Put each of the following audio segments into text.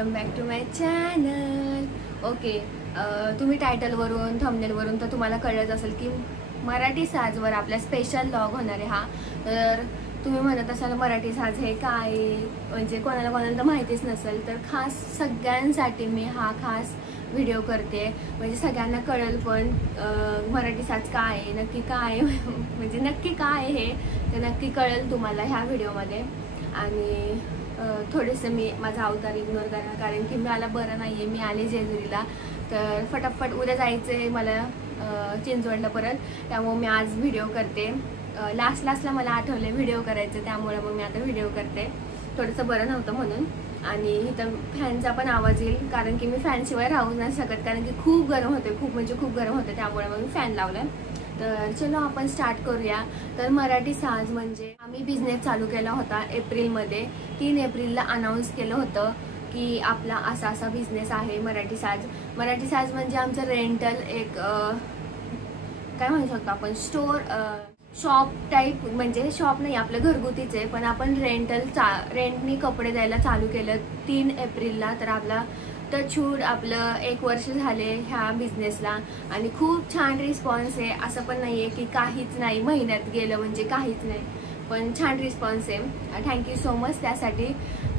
Welcome back to my channel. Okay, तुम्ही टायटलवरून थंबनेलवरून तर तुम्हाला कळत असेल की मराठी साजवर आपला स्पेशल व्लॉग होणार आहे हा. तर तुम्ही म्हणत असाल मराठी साज हे काय, म्हणजे कोणाला कोणाला तर माहितीच नसेल, तर खास सगळ्यांसाठी मी हा खास व्हिडिओ करते. म्हणजे सगळ्यांना कळेल पण मराठी साज काय आहे, नक्की काय म्हणजे नक्की काय आहे हे ते नक्की कळेल तुम्हाला ह्या व्हिडिओमध्ये. आणि थोडेसे मी माझा अवतार इग्नोर करा, कारण की मला बरं नाही आहे. मी आले जेजुरीला, तर फटाफट उद्या जायचं आहे मला चिंचवडला परत. त्यामुळे मी आज व्हिडिओ करते. लास्टला मला आठवलं व्हिडिओ करायचं, त्यामुळे मग मी आता व्हिडिओ करते. थोडंसं बरं नव्हतं म्हणून. आणि इथं फॅनचा पण आवाज येईल, कारण की मी फॅनशिवाय राहू नाही शकत, कारण की खूप गरम होते, खूप म्हणजे खूप गरम होते. त्यामुळे मग मी फॅन लावला. तर चलो आपण स्टार्ट करूया. तर मराठी साज म्हणजे आम्ही बिझनेस चालू केला होता एप्रिलमध्ये. 3 एप्रिलला अनाऊन्स केलं होतं की आपला असा असा बिझनेस आहे मराठी साज. मराठी साज म्हणजे आमचं रेंटल एक काय म्हणू शकतो आपण, स्टोर शॉप टाईप. म्हणजे शॉप नाही, आपलं घरगुतीच आहे, पण आपण रेंटनी कपडे द्यायला चालू केलं 3 एप्रिलला. तर आपला टचवूड आपलं 1 वर्ष झाले ह्या बिझनेसला, आणि खूप छान रिस्पॉन्स आहे. असं पण नाही आहे की काहीच नाही, महिन्यात गेलं म्हणजे काहीच नाही, पण छान रिस्पॉन्स आहे. थँक्यू सो मच त्यासाठी.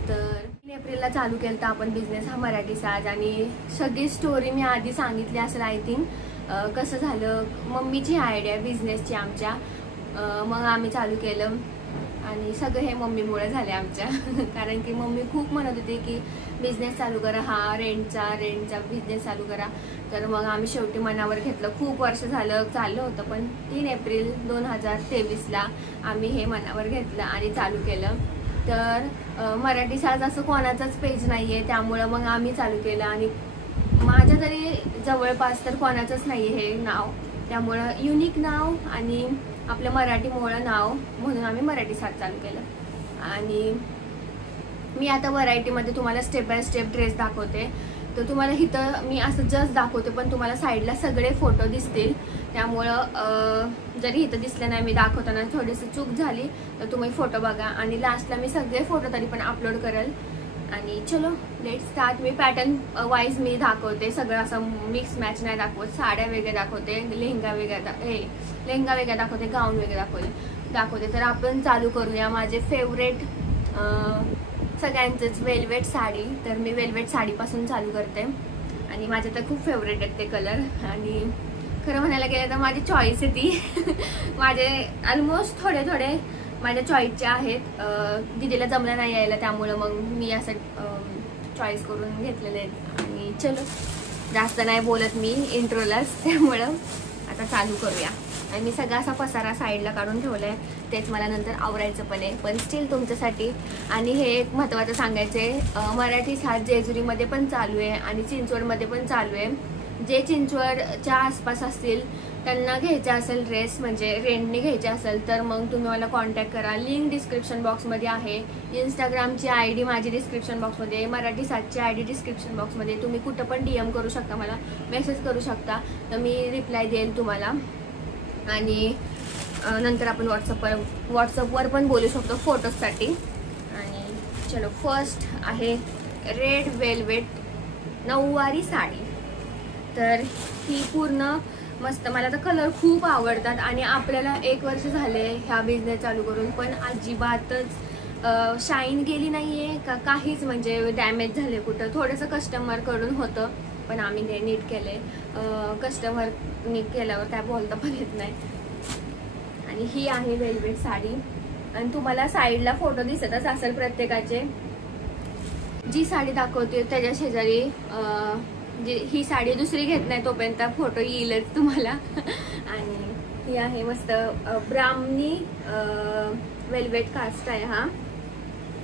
तर 3 एप्रिलला चालू केलं तर आपण बिझनेस हा मराठी साज. आणि सगळी स्टोरी मी आधी सांगितली असेल आय थिंक. कसं झालं, मम्मीची आयडिया बिझनेसची आमच्या, मग आम्ही चालू केलं. आणि सगळं हे मम्मीमुळे झाले आमच्या कारण की मम्मी खूप म्हणत होती की बिझनेस चालू करा, हा रेंटचा बिझनेस चालू करा. तर मग आम्ही शेवटी मनावर घेतलं. खूप वर्ष झालं चाललं होतं, पण 3 एप्रिल 2023ला आम्ही हे मनावर घेतलं आणि चालू केलं. तर मराठी साज असं कोणाचंच पेज नाही आहे, त्यामुळं मग आम्ही चालू केलं. आणि माझ्या तरी जवळपास तर कोणाचंच नाही आहे हे नाव, त्यामुळं युनिक नाव आणि आपलं मराठीमुळं नाव म्हणून आम्ही मराठी साज चालू केलं. आणि मी आता व्हरायटीमध्ये तुम्हाला स्टेप बाय स्टेप ड्रेस दाखवते. तर तुम्हाला इथं मी असं जस्ट दाखवते, पण तुम्हाला साईडला सगळे फोटो दिसतील. त्यामुळं जरी इथं दिसलं नाही, मी दाखवताना थोडीशी चूक झाली तर तुम्ही फोटो बघा. आणि लास्टला मी सगळे फोटो तरी पण अपलोड करेल. आणि चलो लेट स्टार्ट. मी पॅटर्न वाईज मी दाखवते, सगळं असं मिक्स मॅच नाही दाखवत. साड्या वेगळ्या दाखवते, लेहंगा वेगळा दाखवते, गाऊन वेगळे दाखवते. तर आपण चालू करूया. माझे फेवरेट सगळ्यांचंच वेलवेट साडी. तर मी वेलवेट साडीपासून चालू करते. आणि माझे तर खूप फेवरेट आहेत ते कलर. आणि खरं म्हणायला गेलं तर माझी चॉईस आहे ती माझे ऑलमोस्ट थोडे माझ्या चॉईसचे आहेत. दीदीला जमलं नाही यायला, त्यामुळं मग मी असं चॉईस करून घेतलेले आहेत. आणि चलो जास्त नाही बोलत मी इंट्रोलाच, त्यामुळं आता चालू करूया. आणि मी सगळा असा पसारा साईडला काढून ठेवला आहे, तेच मला नंतर आवरायचं पण आहे, पण स्टील तुमच्यासाठी. आणि हे एक महत्त्वाचं सांगायचं आहे, मराठी साज जेजुरीमध्ये पण चालू आहे आणि चिंचवडमध्ये पण चालू आहे. जे चिंचवडच्या आसपास असतील त्यांना घ्यायचा असेल ड्रेस, म्हणजे रेंटने घ्यायचे असेल, तर मग तुम्ही मला कॉन्टॅक्ट करा. लिंक डिस्क्रिप्शन बॉक्समध्ये आहे. इंस्टाग्रामची ID माझी डिस्क्रिप्शन बॉक्समध्ये आहे. मराठी साजची ID डिस्क्रिप्शन बॉक्समध्ये. तुम्ही कुठं पण DM करू शकता, मला मेसेज करू शकता, तर मी रिप्लाय देईल तुम्हाला. आणि नंतर आपण व्हॉट्सअपवर पण बोलू शकतो फोटोजसाठी. आणि चलो फर्स्ट आहे रेड वेलवेट नऊवारी साडी. तर ही पूर्ण मस्त, मला तर कलर खूप आवडतात. आणि आपल्याला 1 वर्ष झाले ह्या बिझनेस चालू करून, पण अजिबातच शाईन गेली नाही आहे का काहीच, म्हणजे डॅमेज झाले कुठं. थोडंसं कस्टमरकडून होतं, पण आम्ही ते नीट केले. कस्टमर नीट केल्यावर काय बोलता पण येत नाही. आणि ही आहे वेलवेट साडी. आणि तुम्हाला साईडला फोटो दिसतच असेल प्रत्येकाचे. जी साडी दाखवते त्याच्या शेजारी ही साडी दुसरी घेत नाही तोपर्यंत फोटो येईलच तुम्हाला. आणि ही आहे मस्त ब्राह्मणी वेलवेट कास्ट आहे हा,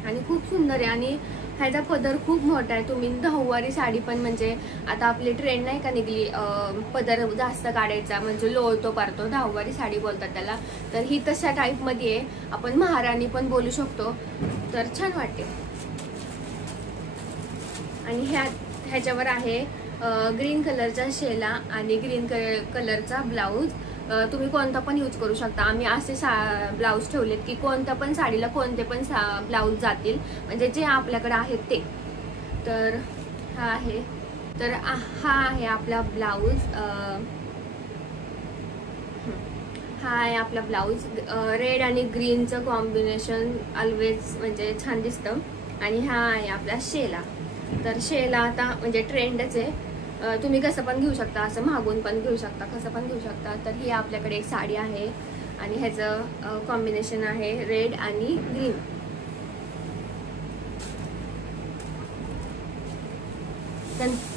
आणि खूप सुंदर आहे. आणि ह्याचा पदर खूप मोठा आहे. तुम्ही नऊवारी साडी पण, म्हणजे आता आपली ट्रेंड नाही का निघली पदर जास्त काढायचा, म्हणजे लोळतो पारतो, नऊवारी साडी बोलतात त्याला. तर ही तशा टाईपमध्ये आहे. आपण महाराणी पण बोलू शकतो, तर छान वाटते. आणि ह्याच्यावर आहे ग्रीन कलरचा शेला आणि ग्रीन कलरचा ब्लाऊज. तुम्ही कोणता पण यूज करू शकता. आम्ही असे ब्लाऊज ठेवलेत की कोणत्या पण साडीला कोणते पण ब्लाऊज जातील, म्हणजे जे आपल्याकडे आहेत ते. तर हा आहे, तर हा आहे आपला ब्लाऊज. हा आहे आपला ब्लाऊज. रेड आणि ग्रीनचं कॉम्बिनेशन ऑलवेज म्हणजे छान दिसतं. आणि हा आहे आपला शेला. तर शेला आता म्हणजे ट्रेंडच आहे, तुम्ही कसं पण घेऊ शकता, असं मागून पण घेऊ शकता, कसं पण घेऊ शकता. तर ही आपल्याकडे एक साडी आहे आणि ह्याचं कॉम्बिनेशन आहे रेड आणि ग्रीन.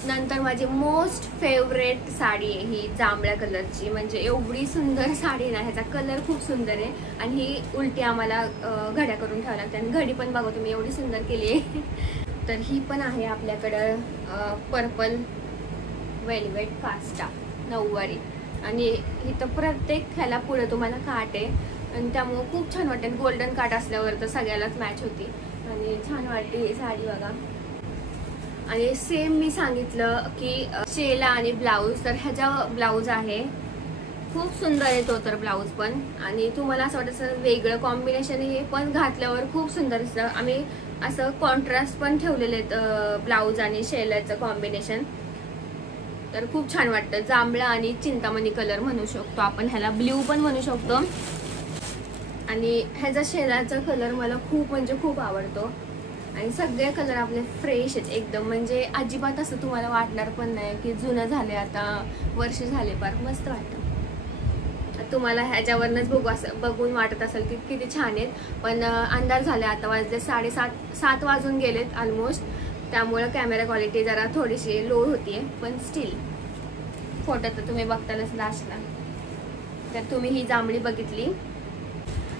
नंतर माझी मोस्ट फेवरेट साडी आहे ही जांभळ्या कलरची. म्हणजे एवढी सुंदर साडी ना, ह्याचा कलर खूप सुंदर आहे. आणि ही उलटी आम्हाला घड्या करून ठेवायला लागते. आणि घडी पण बघा तुम्ही एवढी सुंदर केली आहे. तर ही पण आहे आपल्याकडं पर्पल वेलवेट कास्टा नऊवारी. आणि इथं प्रत्येक ह्याला पुढे तुम्हाला काट आहे आणि त्यामुळं खूप छान वाटते. गोल्डन काट असल्यावर तर सगळ्यालाच मॅच होती आणि छान वाटते ही साडी बघा. आणि सेम मी सांगितलं की शेला आणि ब्लाऊज, तर ह्याचा ब्लाऊज आहे खूप सुंदर आहे तो तर ब्लाऊज पण. आणि तुम्हाला असं वाटतं वेगळं कॉम्बिनेशन हे पण घातल्यावर खूप सुंदर दिसतं. आम्ही असं कॉन्ट्रास्ट पण ठेवलेले आहेत ब्लाऊज आणि शेलाचं कॉम्बिनेशन, तर खूप छान वाटतं. जांभळा आणि चिंतामणी कलर म्हणू शकतो आपण ह्याला, ब्ल्यू पण म्हणू शकतो. आणि ह्याचा शेलाचा कलर मला खूप म्हणजे खूप आवडतो. आणि सगळे कलर आपले फ्रेश आहेत एकदम, म्हणजे अजिबात असं तुम्हाला वाटणार पण नाही की जुनं झाले, आता वर्ष झाले फार मस्त वाटतं. तुम्हाला ह्याच्यावरनच बघून वाटत असेल की किती छान आहेत. पण अंधार झाले, आता वाजले 7:30 वाजून गेलेत ऑलमोस्ट. त्यामुळं कॅमेरा क्वालिटी जरा थोडीशी लो होतीये, पण स्टील फोटो तर तुम्ही बघतालच लास्टला. तर तुम्ही ही जांभळी बघितली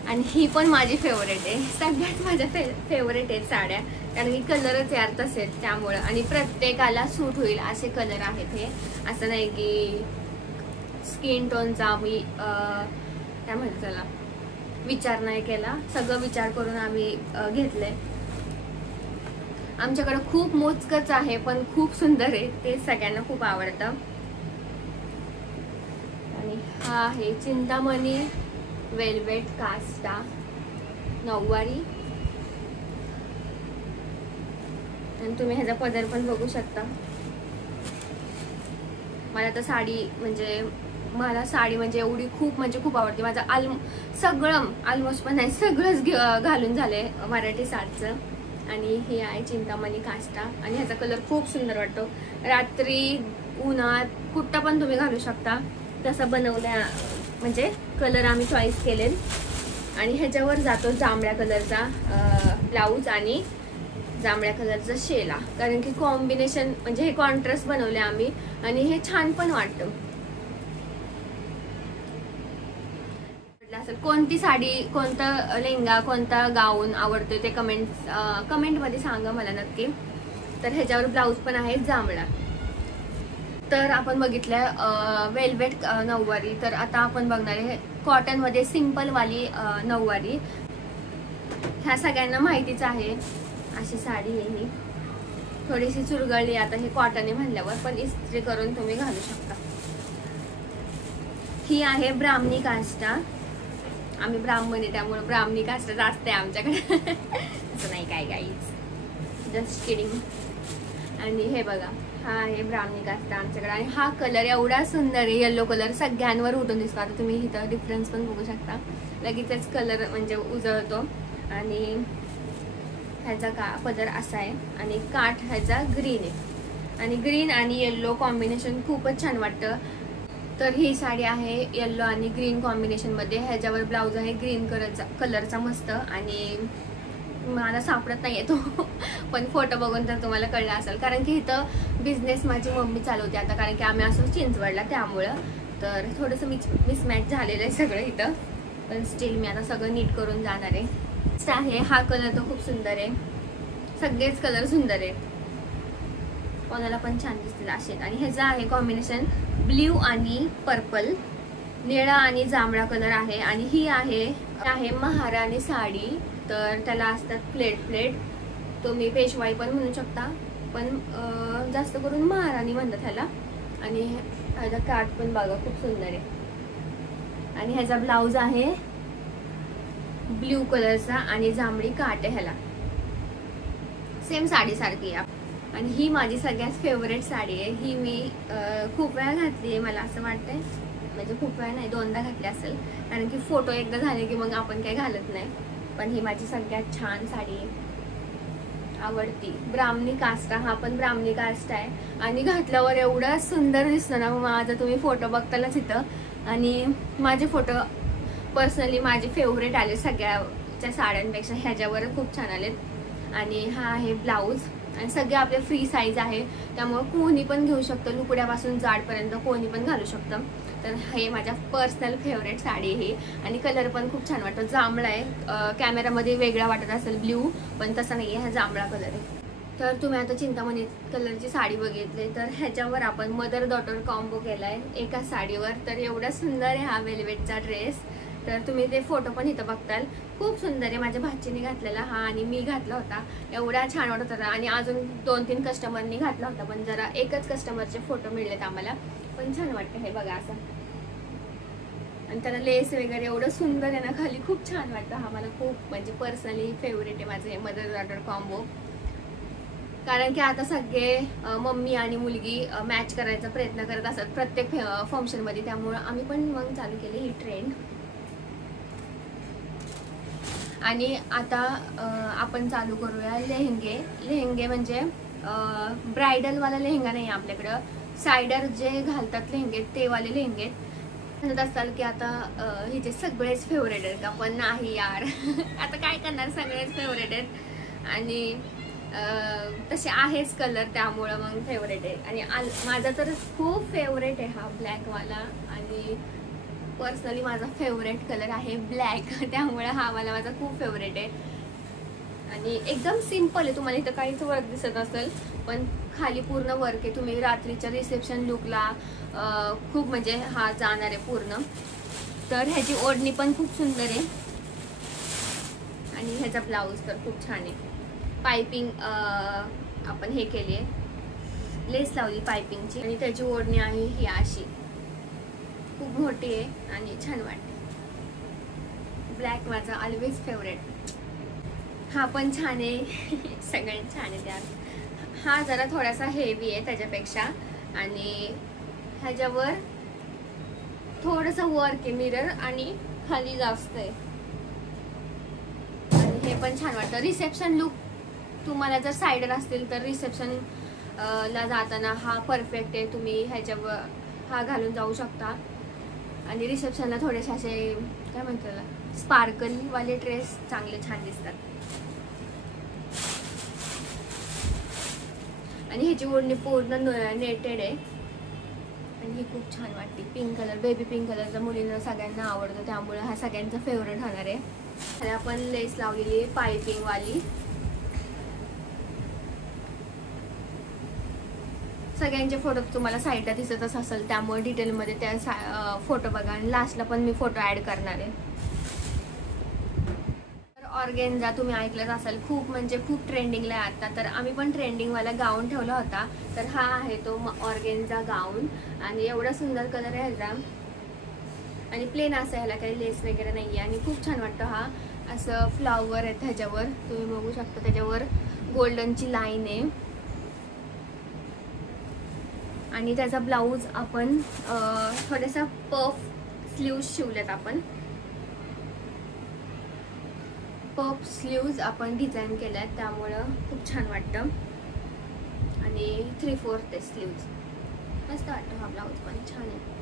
आणि ही पण माझी फेवरेट आहे. सगळ्यात माझ्या फेवरेट आहेत साड्या, कारण की कलरच यार तसेच त्यामुळं. आणि प्रत्येकाला सूट होईल असे कलर आहेत हे, असं नाही की स्किन टोनचा मी काय म्हणते त्याला विचार नाही केला. सगळं विचार करून आम्ही घेतलंय. आमच्याकडे खूप मोजकच आहे पण खूप सुंदर आहे, ते सगळ्यांना खूप आवडतं. आणि हा आहे चिंतामणी वेलवेट कास्टा नऊवारी. आणि तुम्ही ह्याचा पदर पण बघू शकता. मला तर साडी म्हणजे एवढी खूप म्हणजे खूप आवडते. माझं सगळं ऑलमोस्ट पण नाही, सगळंच घालून झालंय मराठी साडचं. आणि हे आहे चिंतामणी कास्टा आणि ह्याचा कलर खूप सुंदर वाटतो. रात्री उन्हात कुठं पण तुम्ही घालू शकता, तसा बनवल्या म्हणजे कलर आम्ही चॉईस केले. आणि ह्याच्यावर जातो जांभळ्या कलरचा ब्लाऊज आणि जांभळ्या कलरचा शेला, कारण की कॉम्बिनेशन म्हणजे हे कॉन्ट्रास्ट बनवले आम्ही आणि हे छान पण वाटतं. असेल कोणती साडी, कोणता लेहंगा, कोणता गाऊन आवडतोय ते कमेंटमध्ये सांगा मला नक्की. तर ह्याच्यावर ब्लाऊज पण आहे जांभळा. तर आपण बघितलं वेलवेट नऊवारी. तर आता आपण बघणार आहे कॉटन मध्ये सिंपल वाली नऊवारी. ह्या सगळ्यांना माहितीच आहे. अशी साडी आहे ही, थोडीशी चुरगळली आता, हे कॉटन आहे म्हणल्यावर, पण इस्त्री करून तुम्ही घालू शकता. ही आहे ब्राह्मणी कास्टा. आम्ही ब्राह्मण आहे त्यामुळे ब्राह्मणी कास्टा जास्त आहे आमच्याकडे. असं नाही काय गाईज, जस्ट किडिंग. आणि हे बघा हा आहे ब्राह्मणी कास्टा आमच्याकडे. आणि हा कलर एवढा सुंदर आहे, येलो कलर सगळ्यांवर उठून दिसतो. आता तुम्ही इथं डिफरन्स पण बघू शकता, लगेचच कलर म्हणजे उजळतो. आणि ह्याचा पदर असा आहे आणि काठ ह्याचा ग्रीन आहे. आणि ग्रीन आणि येल्लो कॉम्बिनेशन खूपच छान वाटतं. तर ही साडी आहे येल्लो आणि ग्रीन कॉम्बिनेशन मध्ये. ह्याच्यावर ब्लाऊज आहे ग्रीन कलरचा मस्त. आणि मला सापडत नाहीये तो पण फोटो बघून तर तुम्हाला कळलं असेल, कारण की इथं बिझनेस माझी मम्मी चालवते आता, कारण की आम्ही असं चिंचवडला त्यामुळं. तर थोडंसं मिसमॅच झालेलं आहे सगळं इथं, पण स्टील मी आता सगळं नीट करून जाणार आहे. हा कलर तर खूप सुंदर आहे, सगळेच कलर सुंदर आहेत, कोणाला पण छान दिसतील असे. आणि ह्याचं आहे कॉम्बिनेशन ब्ल्यू आणि पर्पल, निळा आणि जांभळा कलर आहे. आणि ही आहे महाराणी साडी. तर त्याला असतात प्लेट. तुम्ही पेशवाई पण म्हणू शकता, पण जास्त करून महाराणी म्हणतात ह्याला. आणि ह्याचा काठ पण बघा खूप सुंदर आहे. आणि ह्याचा ब्लाऊज आहे ब्ल्यू कलरचा आणि जांभळी काठ आहे ह्याला, सेम साडी सारखी आहे. आणि ही माझी सगळ्यात फेवरेट साडी आहे. ही मी खूप वेळा घातली आहे, मला असं वाटतंय. म्हणजे खूप वेळा नाही, 2दा घातली असेल, कारण की फोटो एकदा झाले की मग आपण काही घालत नाही. पण ही माझी सगळ्यात छान साडी आहे, आवडती. ब्राह्मणी कास्ट, हा पण ब्राह्मणी कास्ट आहे आणि घातल्यावर एवढा सुंदर दिसतो ना. माझा तुम्ही फोटो बघतालच इथं. आणि माझे फोटो पर्सनली माझे फेवरेट आले सगळ्याच्या साड्यांपेक्षा, ह्याच्यावर खूप छान आलेत. आणि हा आहे ब्लाऊज आणि सगळे आपले फ्री साईज आहे, त्यामुळे कोणी पण घेऊ शकतं, लुकड्यापासून जाडपर्यंत कोणी पण घालू शकतं. तर हे माझ्या पर्सनल फेवरेट साडी आहे आणि कलर पण खूप छान वाटतो. जांभळा आहे, कॅमेरामध्ये वेगळा वाटत असेल ब्ल्यू, पण तसा नाही आहे, हा जांभळा कलर आहे. तर तुम्ही आता चिंतामणी कलरची साडी बघितली, तर ह्याच्यावर आपण मदर डॉटर कॉम्बो केलाय एका साडीवर. तर एवढा सुंदर आहे हा वेलवेटचा ड्रेस. तर तुम्ही ते फोटो पण इथं बघताल, खूप सुंदर आहे. माझ्या भाचीने घातलेला हा आणि मी घातला होता, एवढा छान वाटत होता. आणि अजून 2-3 कस्टमरनी घातला होता, पण जरा एकच कस्टमरचे फोटो मिळलेत आम्हाला. पण छान वाटतं हे बघा असं, आणि त्याला लेस वगैरे एवढं सुंदर आहे ना खाली, खूप छान वाटतं. हा मला खूप म्हणजे पर्सनली फेवरेट आहे माझं हे मदर डॉटर कॉम्बो. कारण की आता सगळे मम्मी आणि मुलगी मॅच करायचा प्रयत्न करत असतात प्रत्येक फंक्शनमध्ये, त्यामुळं आम्ही पण मग चालू केली ही ट्रेंड. आणि आता आपण चालू करूया लेहंगे. लेहंगे म्हणजे ब्रायडलवाला लेहंगा नाही आपल्याकडं, सायडर जे घालतात लेहंगे ते वाले लेहंगे. म्हणत असाल की आता हिचे सगळेच फेवरेट आहेत का, पण नाही यार आता काय करणार, सगळेच फेवरेट आहेत. आणि तसे आहेच कलर, त्यामुळं मग फेवरेट आहे. आणि माझा तर खूप फेवरेट आहे हा ब्लॅकवाला, आणि पर्सनली माझा फेवरेट कलर आहे ब्लॅक, त्यामुळे हा मला माझा खूप फेवरेट आहे. आणि एकदम सिम्पल आहे, तुम्हाला इथं काहीच वर्क दिसत असेल, पण खाली पूर्ण वर्क आहे. तुम्ही रात्रीच्या रिसेप्शन लुकला खूप म्हणजे हा जाणार आहे पूर्ण. तर ह्याची ओढणी पण खूप सुंदर आहे आणि ह्याचा ब्लाऊज तर खूप छान आहे. पायपिंग आपण हे केली आहे, लेस लावली पायपिंगची, आणि त्याची ओढणी आहे ही अशी खूप मोठी आहे आणि छान वाटते. ब्लॅक माझा ऑलवेज फेवरेट. हा पण छान आहे सगळे छान आहे त्यात. हा जरा थोडासा हेवी आहे त्याच्यापेक्षा, आणि ह्याच्यावर थोडंसं वर्क आहे मिरर, आणि खाली जास्त आहे. आणि हे पण छान वाटतं. रिसेप्शन लुक तुम्हाला जर सायडर असतील तर रिसेप्शन ला जाताना हा परफेक्ट आहे. तुम्ही ह्याच्यावर हा घालून जाऊ शकता. आणि रिसेप्शनला थोडेसे असे काय म्हणतात स्पार्कल वाले ड्रेस चांगले छान दिसतात. आणि ह्याची ओढणी पूर्ण नेटेड आहे आणि ही खूप छान वाटते. Pink colour, baby pink colour तर मुलींना सगळ्यांना आवडतो, त्यामुळे हा सगळ्यांचा फेवरेट होणार आहे. ह्याला आपण लेस लावलेली आहे पायपिंग वाली. सगळ्यांचे फोटो तुम्हाला साईडला दिसतच असेल, त्यामुळे डिटेलमध्ये त्या फोटो बघा. आणि लास्टला पण मी फोटो ॲड करणार आहे. तर ऑर्गेन्झा तुम्ही ऐकलंच असाल, खूप म्हणजे खूप ट्रेंडिंगला आहे आता. तर आम्ही पण ट्रेंडिंगवाला गाऊन ठेवला होता. तर हा आहे तो ऑर्गेन्झा गाऊन, आणि एवढा सुंदर कलर आहे ह्याचा, आणि प्लेन असं, ह्याला काही लेस वगैरे नाही आहे. आणि खूप छान वाटतं. हा असं फ्लावर आहे ह्याच्यावर, तुम्ही बघू शकता त्याच्यावर गोल्डनची लाईन आहे. आणि त्याचा ब्लाऊज आपण थोडासा पफ स्लीव्ज शिवलेत आपण, पफ स्लीव्ज आपण डिझाईन केल्यात, त्यामुळं खूप छान वाटतं. आणि 3/4 स्लीव्ज मस्त वाटतं. हा ब्लाऊज पण छान आहे,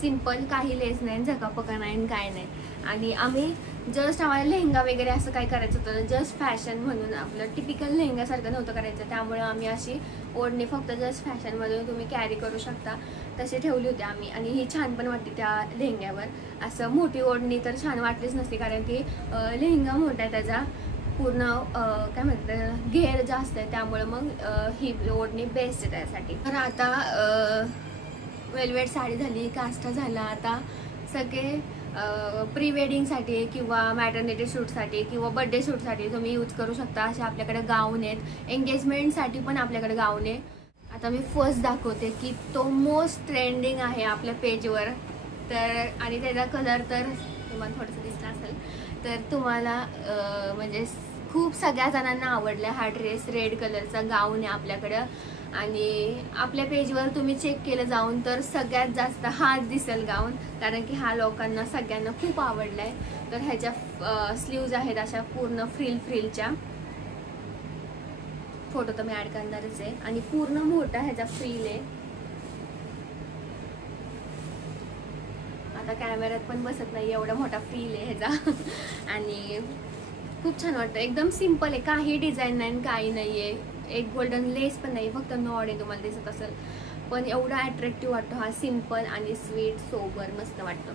सिम्पल, काही लेस नाही, झकापका नाही, काय नाही. आणि आम्ही जस्ट आम्हाला लेहंगा वगैरे असं काय करायचं होतं, जस्ट फॅशन म्हणून, आपलं टिपिकल लेहंगासारखं नव्हतं करायचं, त्यामुळे आम्ही अशी ओढणी फक्त जस्ट फॅशनमधून तुम्ही कॅरी करू शकता तसे ठेवली होती आम्ही. आणि ही छान पण वाटते त्या लेहंग्यावर. असं मोठी ओढणी तर छान वाटलीच नसते, कारण की लेहंगा मोठा आहे, त्याचा पूर्ण काय म्हणतात घेर जास्त आहे, त्यामुळे मग ही ओढणी बेस्ट आहे त्यासाठी. तर आता वेलवेट साडी झाली, काष्टा झाला. आता सगळे प्री वेडिंगसाठी किंवा मॅटर्निटी शूटसाठी किंवा बड्डे शूटसाठी तुम्ही यूज करू शकता. असे आपल्याकडे गाऊन आहेत. एंगेजमेंटसाठी पण आपल्याकडे गाऊन आहे. आता मी फर्स्ट दाखवते की तो मोस्ट ट्रेंडिंग आहे आपल्या पेजवर. तर आणि त्याचा कलर तर तुम्हाला थोडंसं दिसला असेल, तर तुम्हाला म्हणजे खूप सगळ्या जणांना आवडला हा ड्रेस. रेड कलरचा गाऊन आहे आपल्याकडं आणि आपल्या पेजवर तुम्ही चेक केलं जाऊन तर सगळ्यात जास्त हाच दिसेल गाऊन, कारण की हा लोकांना सगळ्यांना खूप आवडलाय. तर ह्याच्या स्लीव्ज आहेत अशा पूर्ण फ्रिलच्या. फोटो तर मी ऍड करणारच आहे. आणि पूर्ण मोठा ह्याचा फ्रिल आहे. आता कॅमेऱ्यात पण बसत नाही एवढा मोठा फ्रिल आहे ह्याचा. आणि खूप छान वाटतं. एकदम सिम्पल आहे, काही डिझाईन नाही काही नाहीये. एक गोल्डन लेस पण नाही, फक्त नॉड आहे, तुम्हाला दिसत असेल. पण एवढा अट्रॅक्टिव्ह वाटतो हा. सिम्पल आणि स्वीट सोबर मस्त वाटतं.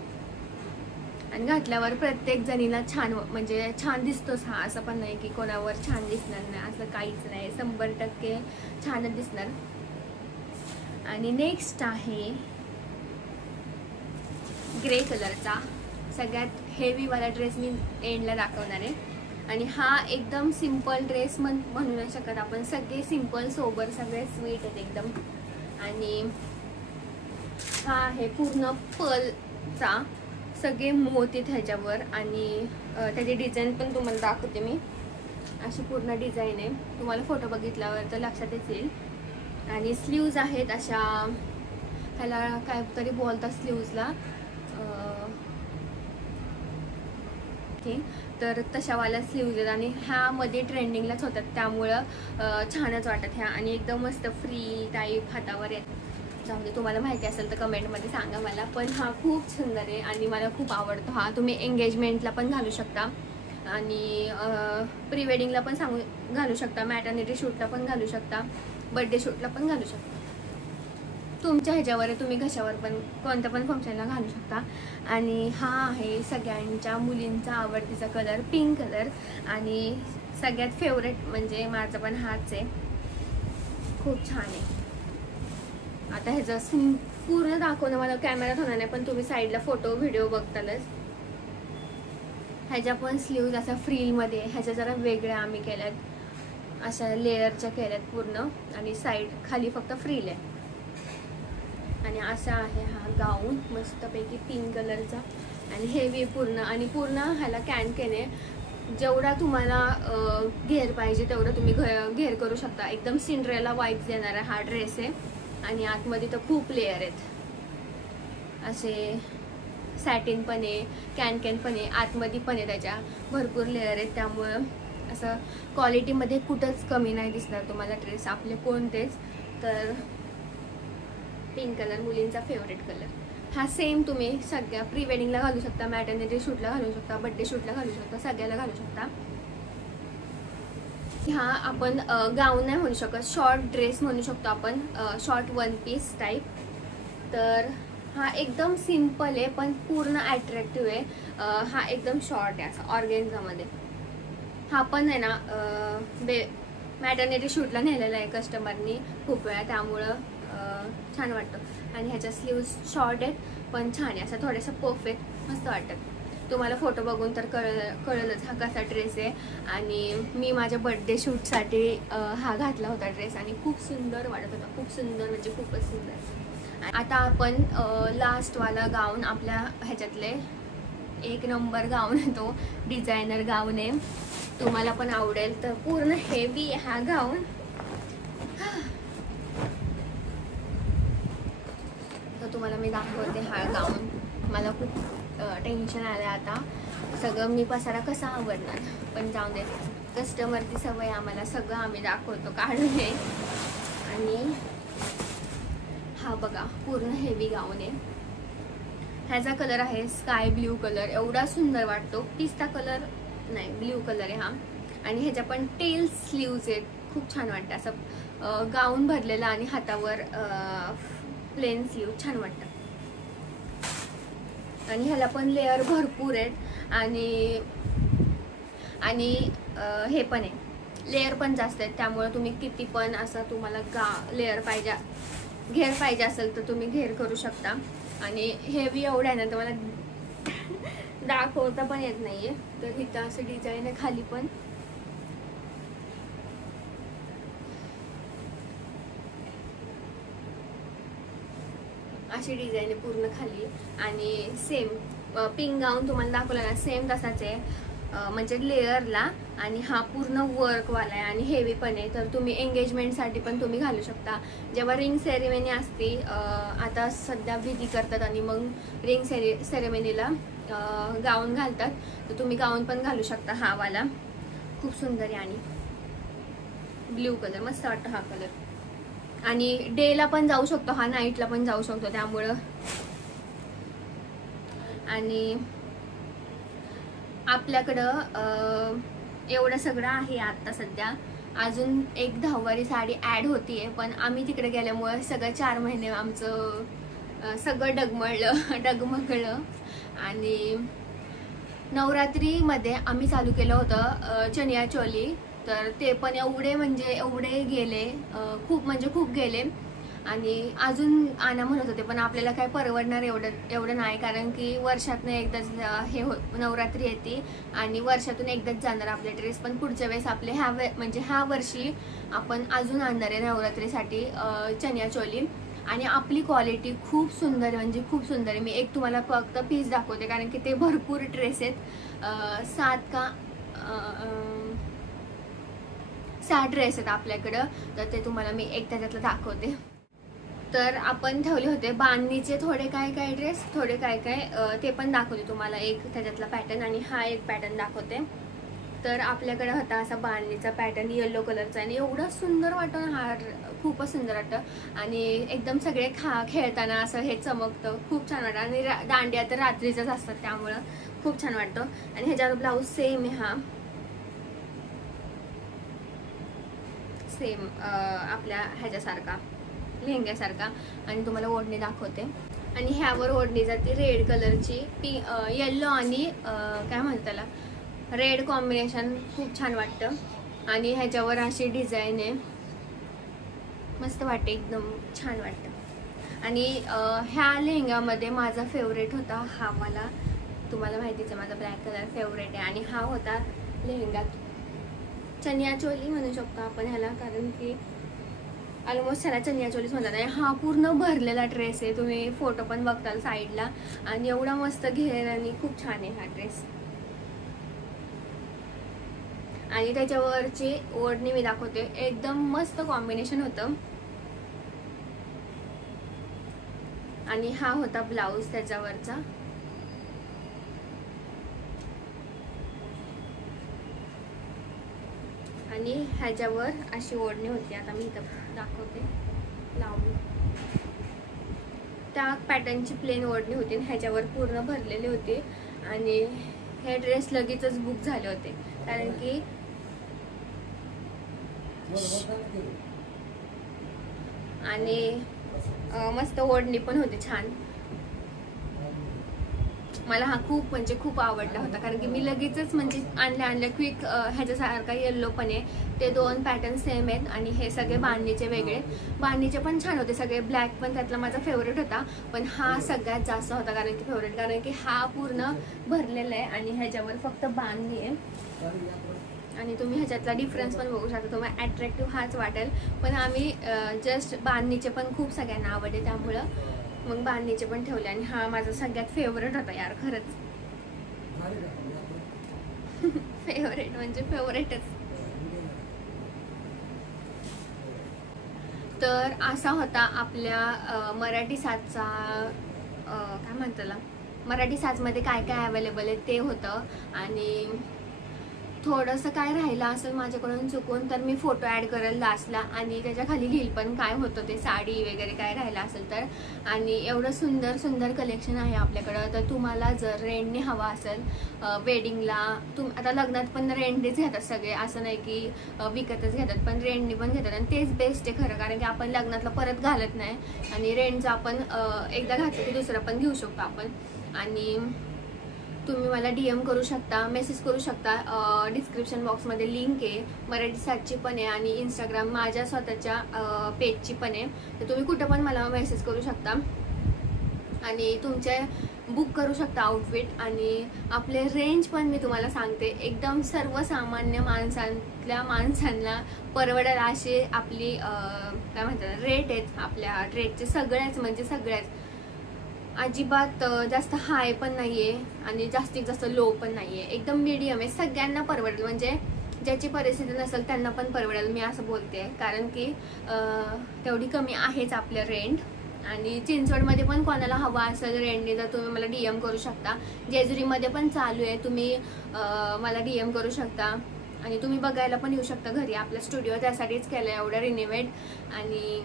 आणि घातल्यावर प्रत्येक जणीला छान, म्हणजे छान दिसतोच हा. असं पण नाही की कोणावर छान दिसणार नाही, असं काहीच नाही. 100% छानच दिसणार. आणि नेक्स्ट आहे ग्रे कलरचा. सगळ्यात हेवीवाला ड्रेस मी एंडला दाखवणार आहे. आणि हा एकदम सिम्पल ड्रेस म्हणू नाही शकत आपण. सगळे सिम्पल सोबर, सगळे स्वीट आहेत एकदम. आणि हा आहे पूर्ण पर्लचा, सगळे मोती ह्याच्यावर. आणि त्याची डिझाईन पण तुम्हाला दाखवते मी. अशी पूर्ण डिझाईन आहे, तुम्हाला फोटो बघितल्यावर तर लक्षातच येईल. आणि स्लीव्ज आहेत अशा, ह्याला काय तरी बोलतात स्लीव्जला, तर तशावाल्या स्लीव्ज आहेत. आणि ह्यामध्ये ट्रेंडिंगलाच होतात, त्यामुळं छानच वाटत ह्या. आणि एकदम मस्त फ्री टाईप हातावर आहेत. जाऊ दे, तुम्हाला माहिती असेल तर कमेंटमध्ये सांगा मला. पण हा खूप सुंदर आहे आणि मला खूप आवडतो हा. तुम्ही एंगेजमेंटला पण घालू शकता आणि प्री वेडिंगला पण घालू शकता, मॅटर्निटी शूटला पण घालू शकता, बर्थडे शूटला पण घालू शकता. तुमच्या ह्याच्यावर तुम्ही कशावर पण, कोणत्या पण फंक्शनला घालू शकता. आणि हा आहे सगळ्यांच्या मुलींचा आवडतीचा कलर, पिंक कलर. आणि सगळ्यात फेवरेट म्हणजे माझा पण हाच आहे. खूप छान आहे. आता ह्याचं पूर्ण दाखवणं मला कॅमेऱ्यात होणार नाही, पण तुम्ही साईडला फोटो व्हिडिओ बघतालच. ह्याच्या पण स्लीव्ज असा फ्रीलमध्ये, ह्याच्या जरा वेगळ्या आम्ही केल्यात, अशा लेअरच्या केल्यात पूर्ण. आणि साईड खाली फक्त फ्रील आहे. आणि असा आहे हा गाऊन मस्तपैकी पिंक कलरचा आणि हेवी पूर्ण. आणि पूर्ण ह्याला कॅन आहे. जेवढा तुम्हाला घेर पाहिजे तेवढं तुम्ही घेर करू शकता. एकदम सिंड्रेला वाईब्स देणारा हा ड्रेस आहे. आणि आतमध्ये तर खूप लेअर आहेत, असे सॅटिन पण आहे, कॅन पण आहे, आतमध्ये पण आहे, त्याच्या भरपूर लेअर आहेत. त्यामुळं असं क्वालिटीमध्ये कुठंच कमी नाही दिसणार तुम्हाला ड्रेस आपले कोणतेच. तर पिंक कलर मुलींचा फेवरेट कलर. हा सेम तुम्ही सगळ्या प्री वेडिंगला घालू शकता, मॅटर्निटी शूटला घालू शकता, बर्थडे शूटला घालू शकता, सगळ्याला घालू शकता. हा आपण गाऊन नाही म्हणू शकत, शॉर्ट ड्रेस म्हणू शकतो आपण, शॉर्ट वन पीस टाईप. तर हा एकदम सिम्पल आहे पण पूर्ण अट्रॅक्टिव्ह आहे. हा एकदम शॉर्ट आहे असा ऑर्गेन्झामध्ये. हा पण आहे ना मॅटर्निटी शूटला नेलेला आहे कस्टमरनी खूप वेळा, त्यामुळं छान वाटतं. आणि ह्याच्या स्लीव्ज शॉर्ट आहेत पण छान आहे, असं थोडंसं परफेक्ट मस्त वाटतं. तुम्हाला फोटो बघून तर कळलंच हा कसा ड्रेस आहे. आणि मी माझ्या बर्थडे शूटसाठी हा घातला होता ड्रेस आणि खूप सुंदर वाटत होता, खूप सुंदर म्हणजे खूपच सुंदर. आता आपण लास्टवाला गाऊन, आपल्या ह्याच्यातले एक नंबर गाऊन आहे तो, डिझायनर गाऊन आहे, तुम्हाला पण आवडेल. तर पूर्ण हेवी हा गाऊन. तर तुम्हाला मी दाखवते हा गाऊन. मला खूप टेन्शन आलं आता, सगळं मी पसारा कसा आवडणार. पण जाऊ दे, कस्टमरची सवय आम्हाला, सगळं आम्ही दाखवतो काढून हे. आणि हा बघा पूर्ण हेवी गाऊन आहे. ह्याचा कलर आहे स्काय ब्ल्यू कलर. एवढा सुंदर वाटतो. पिस्ता कलर नाही, ब्ल्यू कलर आहे हा. आणि ह्याच्या पण टेल स्लीव्ज आहेत, खूप छान वाटतं. असं गाऊन भरलेला आणि हातावर प्लेन स्लीव, छान वाटतं. आणि ह्याला पण लेअर भरपूर आहेत आणि हे पण आहे, लेअर पण जास्त आहेत. त्यामुळे तुम्ही किती पण असं तुम्हाला लेअर पाहिजे, घेर पाहिजे असेल तर तुम्ही घेर करू शकता. आणि हेवी एवढं आहे ना, तर मला दाखवता पण येत नाहीये. तर इथं असं डिझाईन आहे खाली पण. अशी डिझाईन आहे पूर्ण खाली. आणि सेम पिंक गाऊन तुम्हाला दाखवला ना, सेम तसाच आहे. म्हणजे लेअरला, आणि हा पूर्ण वर्कवाला आहे आणि हेवी पण आहे. तर तुम्ही एंगेजमेंटसाठी पण तुम्ही घालू शकता. जेव्हा रिंग सेरेमनी असते, आता सध्या विधी करतात आणि मग रिंग सेरेमनीला गाऊन घालतात, तर तुम्ही गाऊन पण घालू शकता. हा वाला खूप सुंदर आहे आणि ब्ल्यू कलर मस्त वाटतं हा कलर. आणि डेला पण जाऊ शकतो हा, नाईटला पण जाऊ शकतो त्यामुळं. आणि आपल्याकडं एवढं सगळं आहे आता सध्या. अजून एक 10वारी साडी ॲड होतीये, पण आम्ही तिकडे गेल्यामुळे सगळं 4 महिने आमचं सगळं डगमगलं. आणि नवरात्रीमध्ये आम्ही चालू केलं होतं चनिया चोली, तर ते पण एवढे गेले, खूप म्हणजे खूप गेले. आणि अजून आणा म्हणत होते, पण आपल्याला काय परवडणार एवढं नाही, कारण की वर्षातून एकदाच हे नवरात्री येते आणि वर्षातून एकदाच जाणार आपले ड्रेस. पण पुढच्या वेळेस आपले ह्या वर्षी आपण अजून आणणार आहे नवरात्रीसाठी चनिया चोली. आणि आपली क्वालिटी खूप सुंदर आहे, म्हणजे खूप सुंदर आहे. मी एक तुम्हाला फक्त पीस दाखवते, कारण की ते भरपूर ड्रेस आहेत. 7 ड्रेस आहेत आपल्याकडं, तर ते तुम्हाला मी एक त्याच्यातलं दाखवते. तर आपण ठेवले होते बांधणीचे थोडे काय ड्रेस, थोडे काय ते पण दाखवते तुम्हाला एक त्याच्यातला पॅटर्न. आणि हा एक पॅटर्न दाखवते. तर आपल्याकडे होता असा बांधणीचा पॅटर्न येलो कलरचा, आणि एवढं सुंदर वाटतो ना हा, खूपच सुंदर वाटतं. आणि एकदम सगळे खेळताना असं हे चमकतं, खूप छान वाटतं. आणि दांड्या तर रात्रीच्याच असतात त्यामुळं खूप छान वाटतं. आणि ह्याच्यावर ब्लाऊज सेम आहे, हा सेम आपल्या ह्याच्यासारखा, लेहंग्यासारखा. आणि तुम्हाला ओढणी दाखवते. आणि ह्यावर ओढणी जाते रेड कलरची, येल्लो आणि काय म्हणतात त्याला, रेड कॉम्बिनेशन, खूप छान वाटतं. आणि ह्याच्यावर अशी डिझाईन आहे, मस्त वाटते, एकदम छान वाटतं. आणि ह्या लेहंग्यामध्ये माझा फेवरेट होता हा वाला, तुम्हाला माहितीच आहे माझा ब्लॅक कलर फेवरेट आहे. आणि हा होता लेहंगा, चनिया चोली म्हणू शकतो आपण ह्याला, कारण की ऑलमोस्ट ह्याला चनिया चोलीच म्हणतात. आणि हा पूर्ण भरलेला ड्रेस आहे, तुम्ही फोटो पण बघताल साईडला. आणि एवढा मस्त घेर आणि खूप छान आहे हा ड्रेस. आणि त्याच्यावरची ओढणी मी दाखवते, एकदम मस्त कॉम्बिनेशन होतं. आणि हा होता ब्लाऊज त्याच्यावरचा. आणि ह्याच्यावर अशी ओढणी होती, आता मी इथं दाखवते लावून. त्या पॅटर्नची प्लेन ओढणी होती, ह्याच्यावर पूर्ण भरलेले होते. आणि हे ड्रेस लगेचच बुक झाले होते, कारण की आणि मस्त ओढणी पण होती छान. मला हा खूप आवडला होता, कारण की मी लगेचच म्हणजे आणल्या क्विक. ह्याच्यासारखा येल्लो पण आहे, ते 2 पॅटर्न सेम आहेत. आणि हे सगळे बांधणीचे वेगळे, बांधणीचे पण छान होते सगळे. ब्लॅक पण त्यातला माझा फेवरेट होता, पण हा सगळ्यात जास्त होता कारण की फेवरेट, कारण की हा पूर्ण भरलेला आहे आणि ह्याच्यावर फक्त बांधणी आहे. आणि तुम्ही ह्याच्यातला डिफरन्स पण बघू शकता, तुम्हाला अट्रॅक्टिव्ह हाच वाटेल. पण आम्ही जस्ट बांधणीचे पण खूप सगळ्यांना आवडते, त्यामुळं मग बांधणीचे पण ठेवले. आणि हा माझा सगळ्यात फेवरेट होता यार, खरंच फेवरेट म्हणजे फेवरेटच. तर असा होता आपल्या मराठी साजचा काय म्हणतात, मराठी साजमध्ये काय काय अवेलेबल आहे ते होतं. आणि थोडंसं काय राहिलं असेल माझ्याकडून चुकून, तर मी फोटो ॲड करेल लास्टला. आणि त्याच्या खाली लिहिल पण काय होतं ते, साडी वगैरे काय राहिलं असेल तर. आणि एवढं सुंदर कलेक्शन आहे आपल्याकडं. तर तुम्हाला जर रेंटने हवा असेल वेडिंगला, आता लग्नात पण रेंटनेच घेतात सगळे, असं नाही की विकतच घेतात, पण रेंटने पण घेतात. आणि तेच बेस्ट आहे खरं, कारण की आपण लग्नातलं परत घालत नाही. आणि रेंटचं आपण एकदा घातलं की दुसरं पण घेऊ शकतो आपण. आणि तुम्ही मला DM करू शकता, मेसेज करू शकता. डिस्क्रिप्शन बॉक्समध्ये लिंक आहे, मराठी साजची पण आहे आणि इंस्टाग्राम माझ्या स्वतःच्या पेजची पण आहे. तर तुम्ही कुठं पण मला मेसेज करू शकता आणि तुमचे बुक करू शकता आउटफिट. आणि आपले रेंज पण मी तुम्हाला सांगते, एकदम सर्वसामान्य माणसांना परवडेल असे आपली काय म्हणतात रेट आहेत आपल्या ड्रेसचे, सगळ्याच म्हणजे सगळ्याच. अजिबात जास्त हाय पण नाही आहे आणि जास्तीत जास्त लो पण नाही आहे, एकदम मीडियम आहे. सगळ्यांना परवडेल, म्हणजे ज्याची परिस्थिती नसेल त्यांना पण परवडेल मी असं बोलते. कारण की तेवढी कमी आहेच आपलं रेंट. आणि चिंचवडमध्ये पण कोणाला हवा असेल रेंटने तर तुम्ही मला DM करू शकता. जेजुरीमध्ये पण चालू आहे, तुम्ही मला DM करू शकता. आणि तुम्ही बघायला पण येऊ शकता घरी. आपला स्टुडिओ त्यासाठीच केलं आहे एवढं रिनोव्हेट. आणि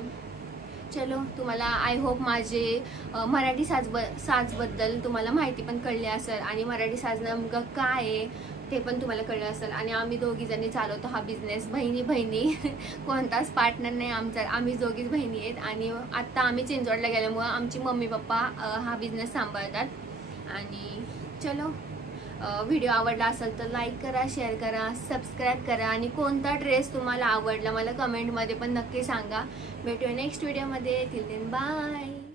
चलो, तुम्हाला आय होप माझे मराठी साजबद्दल तुम्हाला माहिती पण कळली असेल आणि मराठी साज नेमकं काय आहे ते पण तुम्हाला कळलं असेल. आणि आम्ही दोघी जणी चालवतो हा बिझनेस, बहिणी कोणताच पार्टनर नाही आमचा, आम्ही दोघीच बहिणी आहेत. आणि आत्ता आम्ही चिंचवडला गेल्यामुळं आमची मम्मी पप्पा हा बिझनेस सांभाळतात. आणि चलो, व्हिडिओ आवडला असेल तर लाईक करा, शेअर करा, सबस्क्राईब करा. आणि कोणता ड्रेस तुम्हाला आवडला मला कमेंटमध्ये पण नक्की सांगा. भेटूया नेक्स्ट व्हिडिओमध्ये. Till then bye.